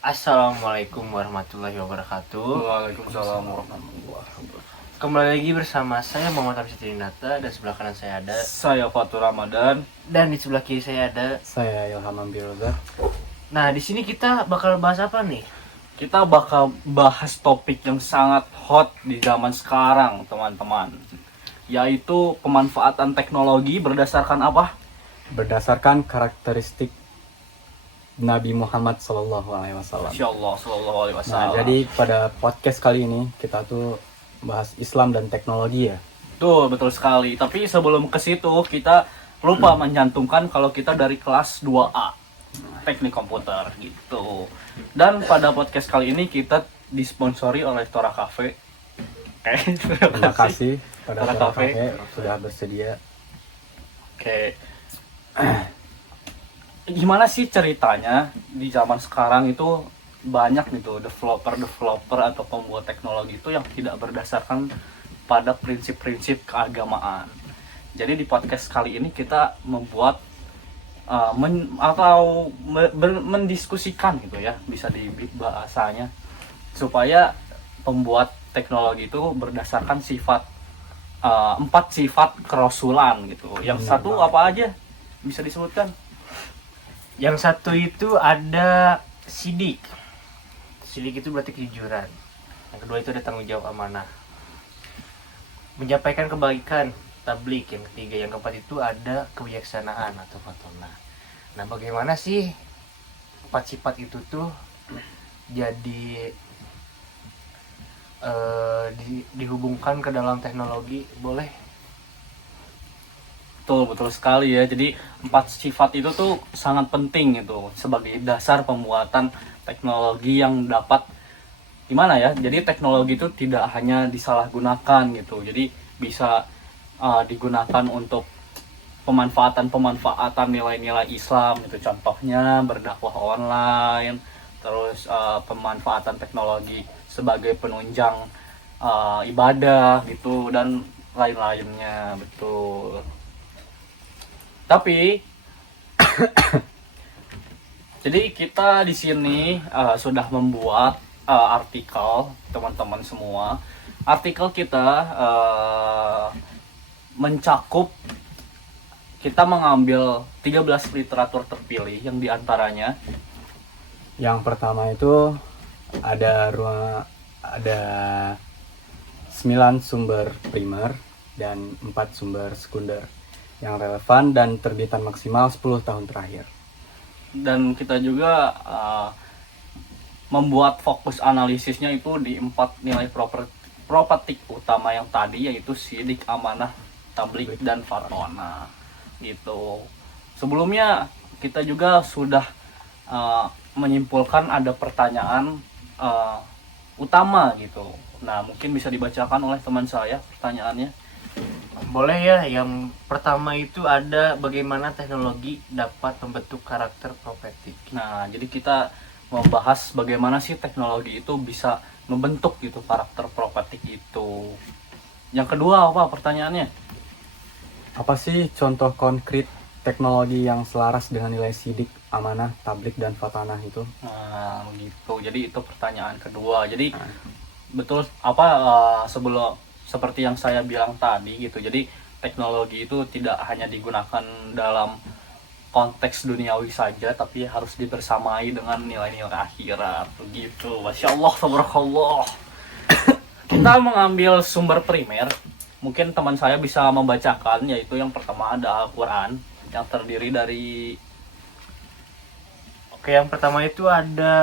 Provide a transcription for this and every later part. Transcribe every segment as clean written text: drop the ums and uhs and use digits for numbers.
Assalamualaikum warahmatullahi wabarakatuh. Waalaikumsalam warahmatullahi wabarakatuh. Kembali lagi bersama saya Muhammad Hamzah Trinata, dan sebelah kanan saya ada, Saya Fatur Ramadan. dan di sebelah kiri saya ada. Saya Ilham Ambiroza. Nah, di sini kita bakal bahas apa nih? Kita bakal bahas topik yang sangat hot di zaman sekarang, teman-teman. Yaitu pemanfaatan teknologi berdasarkan apa? Berdasarkan karakteristik Nabi Muhammad SAW. Insyaallah sallallahu alaihi Nah, wasallam. jadi pada podcast kali ini kita tuh bahas Islam dan teknologi ya. Betul sekali. Tapi sebelum ke situ kita lupa mencantumkan kalau kita dari kelas 2A Teknik Komputer gitu. Dan pada podcast kali ini kita disponsori oleh Tora Cafe. Oke, Terima kasih pada Tora Tora Cafe. Cafe sudah bersedia. Oke. Gimana sih ceritanya di zaman sekarang itu banyak gitu developer atau pembuat teknologi itu yang tidak berdasarkan pada prinsip-prinsip keagamaan. Jadi di podcast kali ini kita membuat mendiskusikan gitu ya, bisa di bahasanya, supaya pembuat teknologi itu berdasarkan sifat 4 sifat kerasulan gitu. Yang Benar satu banget. apa aja bisa disebutkan? Yang satu itu ada sidik. Sidik itu berarti kejujuran. Yang kedua itu ada tanggung jawab amanah, menyampaikan kebaikan, tablik. Yang ketiga, yang keempat itu ada kebijaksanaan atau fatona. Nah, bagaimana sih 4 sifat itu tuh jadi dihubungkan ke dalam teknologi? Boleh? Betul sekali ya. Jadi 4 sifat itu tuh sangat penting gitu sebagai dasar pembuatan teknologi yang dapat gimana ya. Jadi teknologi itu tidak hanya disalahgunakan gitu. Jadi bisa digunakan untuk pemanfaatan nilai-nilai Islam gitu. Contohnya berdakwah online, terus pemanfaatan teknologi sebagai penunjang ibadah gitu dan lain-lainnya, betul. Tapi jadi kita di sini sudah membuat artikel, teman-teman semua. Artikel kita mencakup, kita mengambil 13 literatur terpilih yang diantaranya Yang pertama itu ada 9 sumber primer dan 4 sumber sekunder yang relevan dan terbitan maksimal 10 tahun terakhir. dan kita juga membuat fokus analisisnya itu di 4 nilai propertik utama yang tadi, yaitu sidik, amanah, tablik, dan fatona gitu. Sebelumnya kita juga sudah menyimpulkan ada pertanyaan utama gitu. Nah, mungkin bisa dibacakan oleh teman saya pertanyaannya. Boleh ya. Yang pertama itu ada bagaimana teknologi dapat membentuk karakter profetik. Nah, jadi kita membahas bagaimana sih teknologi itu bisa membentuk gitu karakter propetik itu. Yang kedua apa pertanyaannya? Apa sih contoh konkret teknologi yang selaras dengan nilai sidik, amanah, tablik, dan fatanah itu? Nah, gitu. Jadi itu pertanyaan kedua. Jadi betul apa sebelum seperti yang saya bilang tadi gitu. Jadi teknologi itu tidak hanya digunakan dalam konteks duniawi saja, tapi harus dibersamai dengan nilai-nilai akhirat begitu. Masya Allah, tabarakallah. Kita mengambil sumber primer. Mungkin teman saya bisa membacakan, yaitu yang pertama ada Al-Quran yang terdiri dari Oke, yang pertama itu ada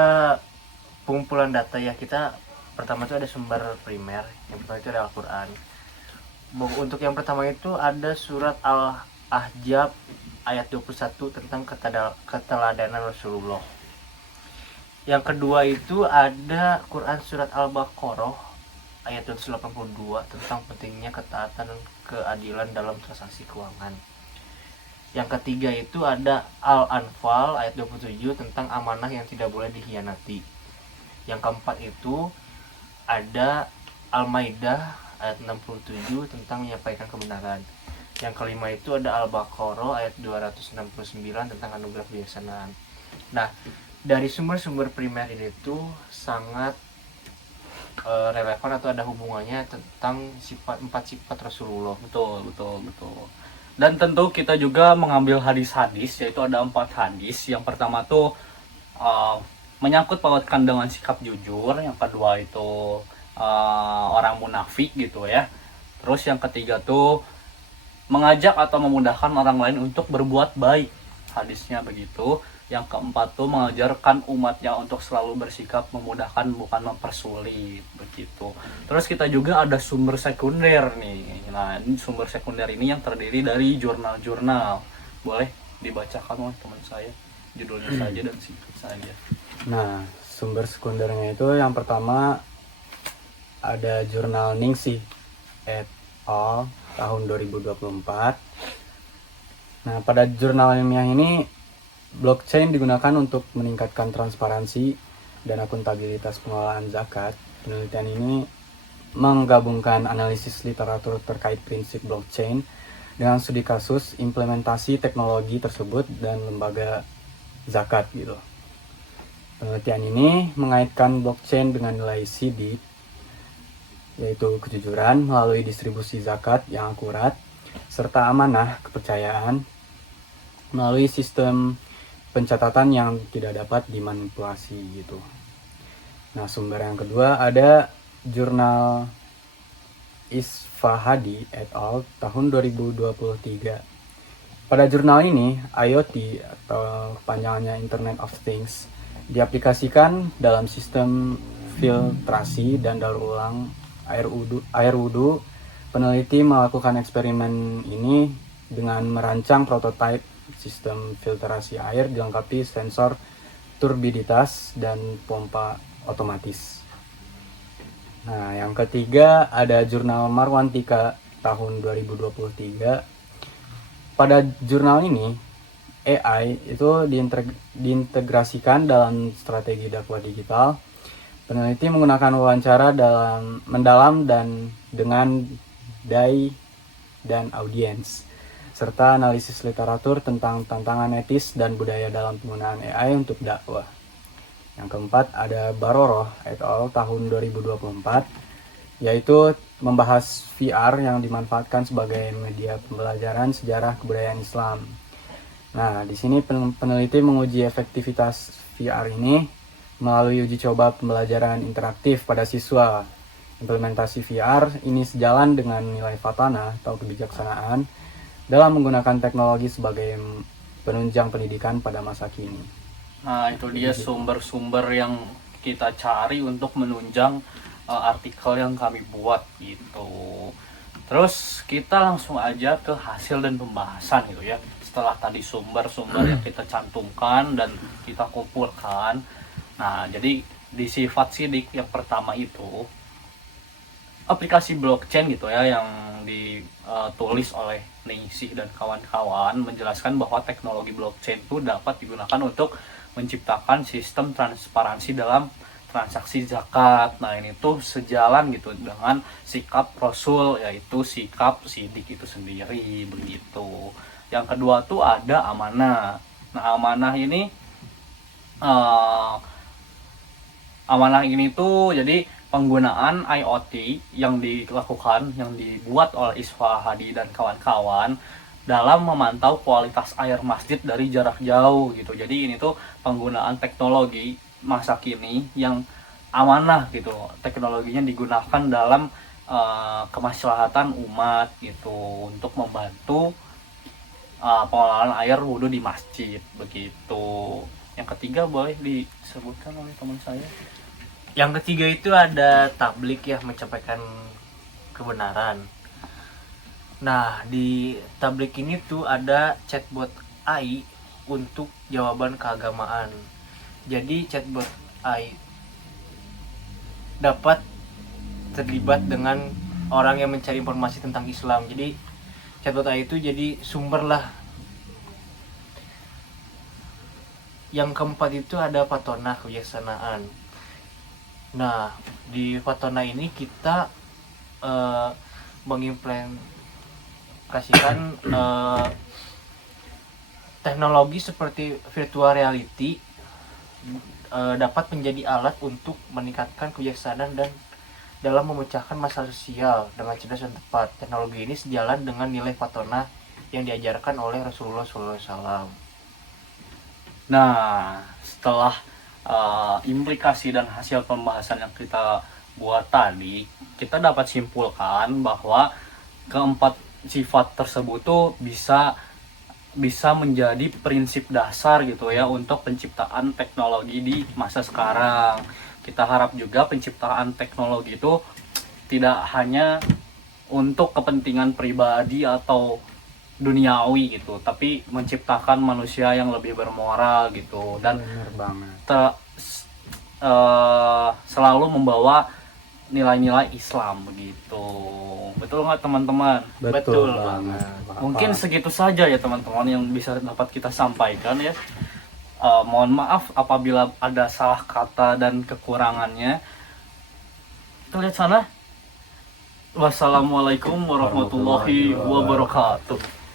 pengumpulan data ya. Kita pertama itu ada sumber primer. Yang pertama itu ada Al-Quran. Untuk yang pertama itu ada surat Al-Ahzab ayat 21 tentang keteladanan Rasulullah. Yang kedua itu ada Quran surat Al-Baqarah ayat 182 tentang pentingnya ketaatan dan keadilan dalam transaksi keuangan. Yang ketiga itu ada Al-Anfal ayat 27 tentang amanah yang tidak boleh dikhianati. Yang keempat itu ada Al-Maidah ayat 67 tentang menyampaikan kebenaran. Yang kelima itu ada Al-Baqarah ayat 269 tentang anugerah kebijaksanaan. Nah, dari sumber-sumber primer ini tuh sangat relevan atau ada hubungannya tentang empat sifat Rasulullah. Betul, betul, betul. Dan tentu kita juga mengambil hadis-hadis, yaitu ada 4 hadis. Yang pertama tuh menyangkut pautkan dengan sikap jujur. Yang kedua itu orang munafik gitu ya. Terus yang ketiga tuh mengajak atau memudahkan orang lain untuk berbuat baik. Hadisnya begitu. Yang keempat tuh mengajarkan umatnya untuk selalu bersikap memudahkan bukan mempersulit begitu. Terus kita juga ada sumber sekunder nih. Nah, ini sumber sekunder ini yang terdiri dari jurnal-jurnal. Boleh dibacakan oleh teman saya judulnya saja dan singkat saja. Nah, sumber sekundernya itu yang pertama ada jurnal Ningsih et al. Tahun 2024. Nah, pada jurnal ilmiah ini blockchain digunakan untuk meningkatkan transparansi dan akuntabilitas pengelolaan zakat. Penelitian ini menggabungkan analisis literatur terkait prinsip blockchain dengan studi kasus implementasi teknologi tersebut dan lembaga zakat gitu. Penelitian ini mengaitkan blockchain dengan nilai CB, yaitu kejujuran melalui distribusi zakat yang akurat, serta amanah kepercayaan melalui sistem pencatatan yang tidak dapat dimanipulasi gitu. Nah, sumber yang kedua ada jurnal Isfahadi et al. Tahun 2023. Pada jurnal ini, IoT atau kepanjangannya Internet of Things diaplikasikan dalam sistem filtrasi dan daur ulang air wudhu. Peneliti melakukan eksperimen ini dengan merancang prototipe sistem filtrasi air dilengkapi sensor turbiditas dan pompa otomatis. Nah, yang ketiga ada jurnal Marwantika tahun 2023. Pada jurnal ini, AI itu diintegrasikan dalam strategi dakwah digital. Peneliti menggunakan wawancara mendalam dan dengan dai dan audiens, serta analisis literatur tentang tantangan etis dan budaya dalam penggunaan AI untuk dakwah. Yang keempat ada Baroroh et al. Tahun 2024, yaitu membahas VR yang dimanfaatkan sebagai media pembelajaran sejarah kebudayaan Islam. Nah, di sini peneliti menguji efektivitas VR ini melalui uji coba pembelajaran interaktif pada siswa. Implementasi VR ini sejalan dengan nilai fatana atau kebijaksanaan dalam menggunakan teknologi sebagai penunjang pendidikan pada masa kini. Nah, itu dia sumber-sumber yang kita cari untuk menunjang artikel yang kami buat gitu. Terus kita langsung aja ke hasil dan pembahasan gitu ya. Setelah tadi sumber-sumber yang kita cantumkan dan kita kumpulkan. Nah, jadi di sifat sidik yang pertama itu aplikasi blockchain gitu ya yang ditulis oleh Ningsih dan kawan-kawan menjelaskan bahwa teknologi blockchain itu dapat digunakan untuk menciptakan sistem transparansi dalam transaksi zakat. Nah, ini tuh sejalan gitu dengan sikap Rasul, yaitu sikap sidik itu sendiri begitu. Yang kedua tuh ada amanah. Nah, amanah ini tuh jadi penggunaan IoT yang dilakukan, yang dibuat oleh Isfahadi dan kawan-kawan dalam memantau kualitas air masjid dari jarak jauh gitu. Jadi ini tuh penggunaan teknologi masa kini yang amanah gitu. Teknologinya digunakan dalam kemaslahatan umat gitu untuk membantu pengelolaan air wudhu di masjid begitu. Yang ketiga boleh disebutkan oleh teman saya. Yang ketiga itu ada tablik ya, menyampaikan kebenaran. Nah, di tablik ini tuh ada chatbot AI untuk jawaban keagamaan. Jadi chatbot AI dapat terlibat dengan orang yang mencari informasi tentang Islam. Jadi chatbot AI itu jadi sumber lah. Yang keempat itu ada Fatona, kebijaksanaan. Nah, di Fatona ini kita mengimplementasikan teknologi seperti virtual reality dapat menjadi alat untuk meningkatkan kebijaksanaan dan dalam memecahkan masalah sosial dengan cerdas dan tepat. Teknologi ini sejalan dengan nilai Fatona yang diajarkan oleh Rasulullah SAW. Nah, setelah implikasi dan hasil pembahasan yang kita buat tadi, kita dapat simpulkan bahwa keempat sifat tersebut tuh bisa menjadi prinsip dasar gitu ya untuk penciptaan teknologi di masa sekarang. Kita harap juga penciptaan teknologi itu tidak hanya untuk kepentingan pribadi atau duniawi gitu, tapi menciptakan manusia yang lebih bermoral gitu dan Bener banget. selalu membawa nilai-nilai Islam begitu. Betul nggak teman-teman? Betul banget. banget. Bapak. Mungkin segitu saja ya teman-teman yang bisa dapat kita sampaikan ya. Mohon maaf apabila ada salah kata dan kekurangannya. Kita lihat sana. Wassalamualaikum warahmatullahi wabarakatuh.